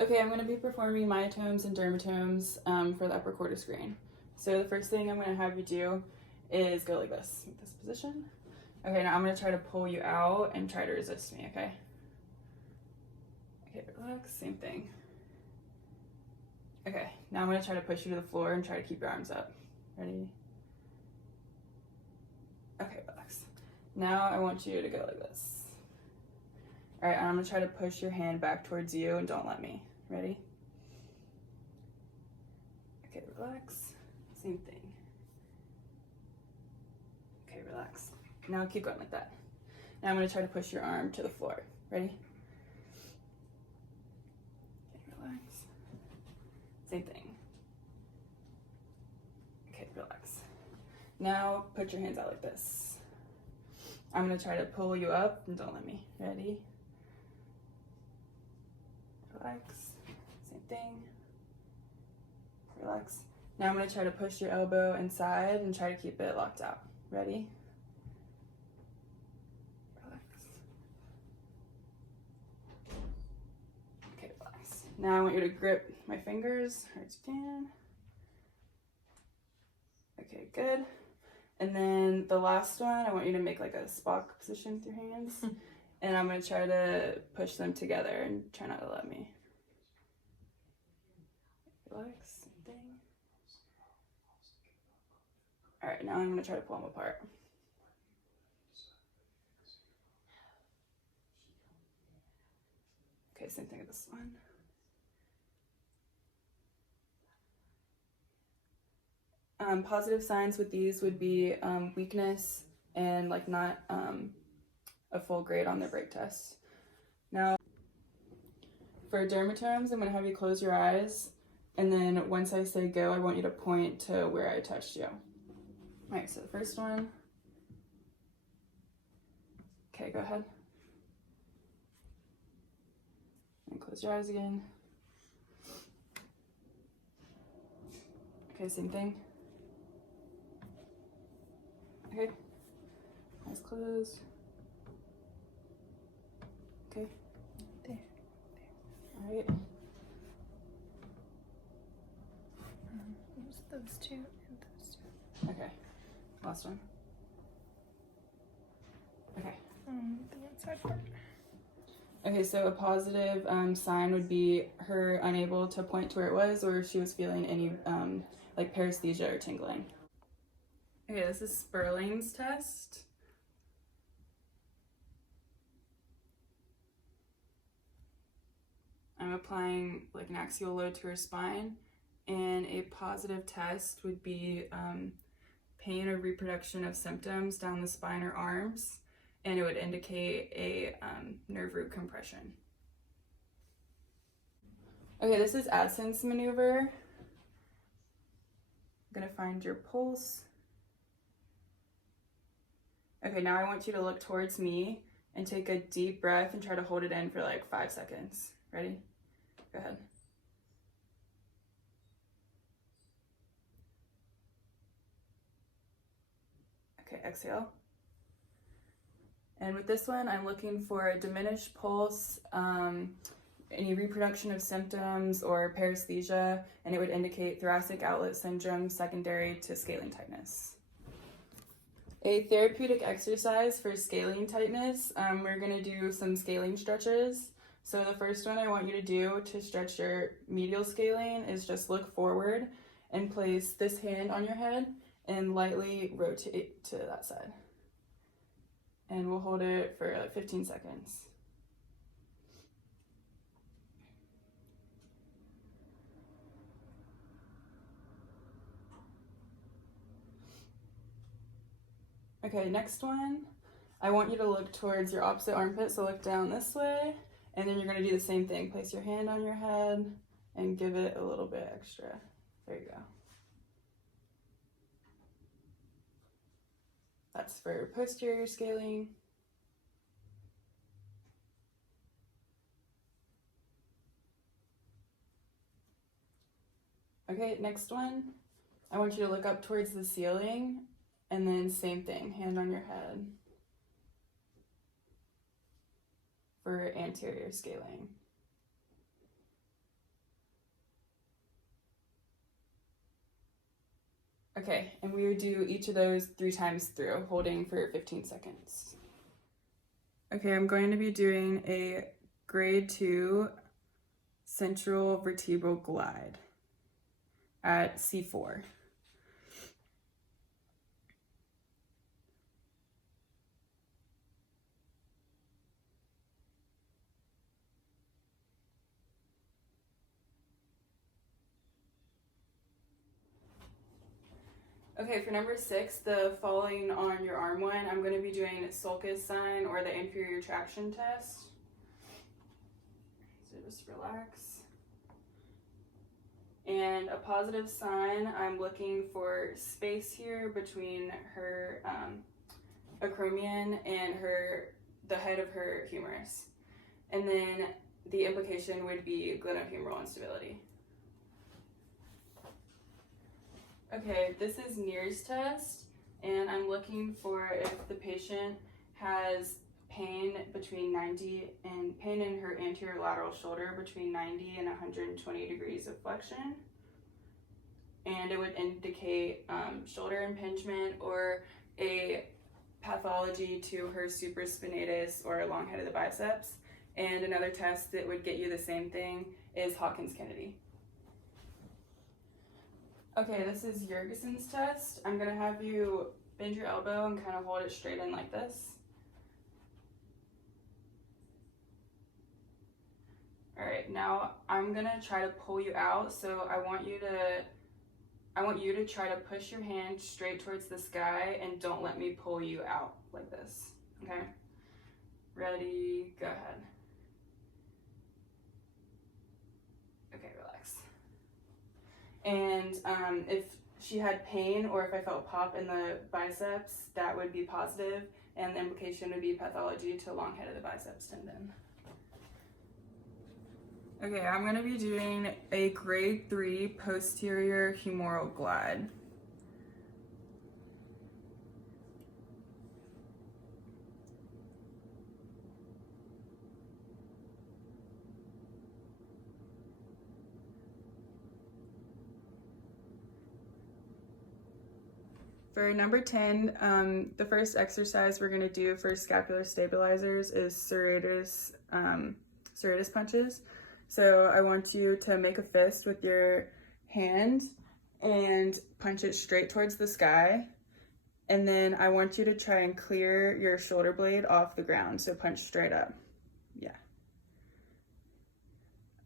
Okay, I'm going to be performing myotomes and dermatomes for the upper quarter screen. So the first thing I'm going to have you do is go like this, this position. Okay, now I'm going to try to pull you out and try to resist me, okay? Okay, relax, same thing. Okay, now I'm going to try to push you to the floor and try to keep your arms up. Ready? Okay, relax. Now I want you to go like this. All right, I'm going to try to push your hand back towards you and don't let me. Ready? Okay, relax. Same thing. Okay, relax. Now keep going like that. Now I'm going to try to push your arm to the floor. Ready? Okay, relax. Same thing. Okay, relax. Now put your hands out like this. I'm going to try to pull you up and don't let me. Ready? Relax. Same thing. Relax. Now I'm going to try to push your elbow inside and try to keep it locked out. Ready? Relax. Okay, relax. Now I want you to grip my fingers hard as you can. Okay, good. And then the last one, I want you to make like a Spock position with your hands. And I'm going to try to push them together and try not to let me. Relax. Same thing. All right, now I'm going to try to pull them apart. Okay, same thing with this one. Positive signs with these would be weakness and like not a full grade on their break test. Now, for dermatomes, I'm going to have you close your eyes, and then once I say go, I want you to point to where I touched you. All right, so the first one. Okay, go ahead. And close your eyes again. Okay, same thing. Okay, eyes closed. Okay, There. all right. Use those two and those two. Okay, last one. Okay. The inside part. Okay, so a positive sign would be her unable to point to where it was, or she was feeling any like paresthesia or tingling. Okay, this is Sperling's test. I'm applying like an axial load to her spine, and a positive test would be pain or reproduction of symptoms down the spine or arms, and it would indicate a nerve root compression. Okay, this is Addison's maneuver. I'm gonna find your pulse. Okay, now I want you to look towards me and take a deep breath and try to hold it in for like 5 seconds. Ready? Go ahead. Okay, exhale. And with this one, I'm looking for a diminished pulse, any reproduction of symptoms or paresthesia, and it would indicate thoracic outlet syndrome secondary to scalene tightness. A therapeutic exercise for scalene tightness, we're going to do some scalene stretches. So the first one I want you to do to stretch your medial scalene is just look forward and place this hand on your head and lightly rotate to that side. And we'll hold it for like 15 seconds. Okay, next one. I want you to look towards your opposite armpit, so look down this way, and then you're going to do the same thing. Place your hand on your head and give it a little bit extra. There you go. That's for posterior scaling. Okay, next one. I want you to look up towards the ceiling, and then same thing, hand on your head for anterior scaling. Okay, and we would do each of those 3 times through, holding for 15 seconds. Okay, I'm going to be doing a grade 2 central vertebral glide at C4. Okay, for number 6, the following on your arm one, I'm going to be doing sulcus sign or the inferior traction test. So just relax. And a positive sign, I'm looking for space here between her acromion and the head of her humerus. And then the implication would be glenohumeral instability. Okay, this is Neer's test, and I'm looking for if the patient has pain between 90 and pain in her anterior lateral shoulder between 90 and 120 degrees of flexion. And it would indicate shoulder impingement or a pathology to her supraspinatus or long head of the biceps. And another test that would get you the same thing is Hawkins-Kennedy. Okay, this is Jurgensen's test. I'm gonna have you bend your elbow and kind of hold it straight in like this. All right, now I'm gonna try to pull you out. So I want you to try to push your hand straight towards the sky and don't let me pull you out like this, okay? Ready, go ahead. Okay, relax. And if she had pain or if I felt pop in the biceps, that would be positive, and the implication would be pathology to long head of the biceps tendon. Okay, I'm gonna be doing a grade 3 posterior humeral glide. For number 10, the first exercise we're gonna do for scapular stabilizers is serratus punches. So I want you to make a fist with your hand and punch it straight towards the sky. And then I want you to try and clear your shoulder blade off the ground. So punch straight up. Yeah.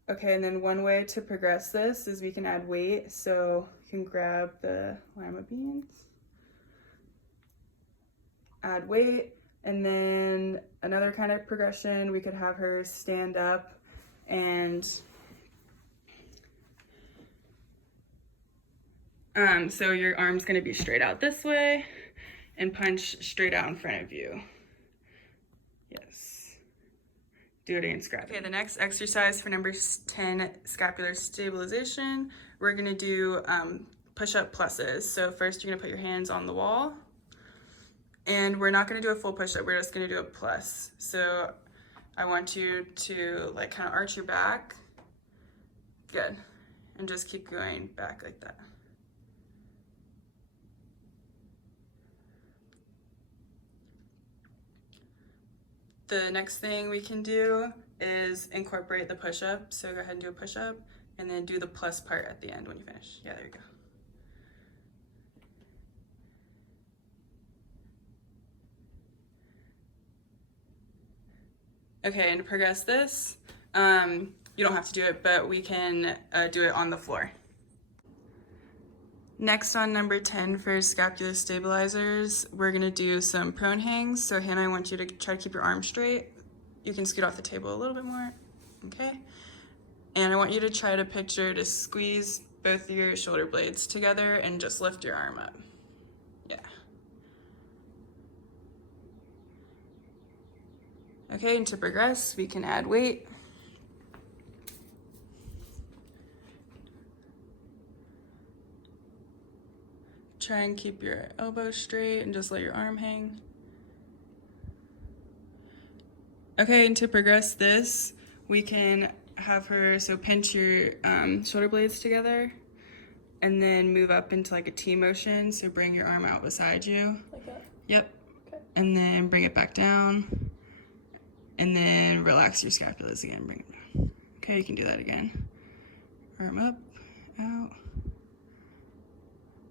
Okay, and then one way to progress this is we can add weight. So you can grab the lima beans, add weight, and then another kind of progression, we could have her stand up and so your arm's gonna be straight out this way and punch straight out in front of you. Yes. Do it against gravity. Okay, the next exercise for number 10, scapular stabilization, we're gonna do push-up pluses. So first you're gonna put your hands on the wall, and we're not gonna do a full push-up, we're just gonna do a plus. So I want you to like kind of arch your back. Good. And just keep going back like that. The next thing we can do is incorporate the push-up. So go ahead and do a push-up and then do the plus part at the end when you finish. Yeah, there you go. Okay, and to progress this, you don't have to do it, but we can do it on the floor. Next on number 10 for scapular stabilizers, we're gonna do some prone hangs. So Hannah, I want you to try to keep your arms straight. You can scoot off the table a little bit more, okay? And I want you to try to picture to squeeze both your shoulder blades together and just lift your arm up. Yeah. Okay, and to progress, we can add weight. Try and keep your elbow straight and just let your arm hang. Okay, and to progress this, we can have her, so pinch your shoulder blades together And then move up into like a T motion. So bring your arm out beside you. Like that? Yep. Okay. And then bring it back down. And then relax your scapulas again. Bring it down. Okay, you can do that again. Arm up, out,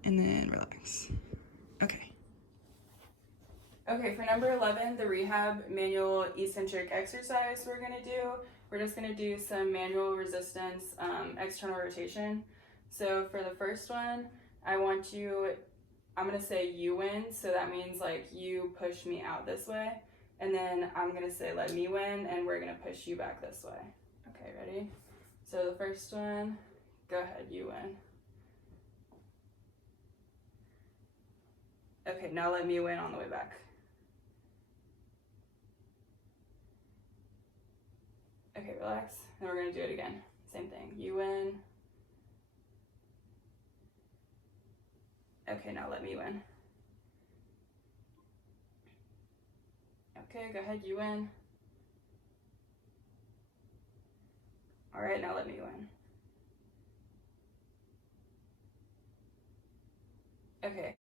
and then relax. Okay. Okay, for number 11, the rehab manual eccentric exercise we're gonna do. We're just gonna do some manual resistance, external rotation. So for the first one, I'm gonna say you win, so that means like you push me out this way, and then I'm gonna say let me win, and we're gonna push you back this way. Okay, ready? So the first one, go ahead, you win. Okay, now let me win on the way back. Okay, relax. And we're gonna do it again. Same thing, you win. Okay, now let me win. Okay, go ahead, you win. All right, now let me win. Okay.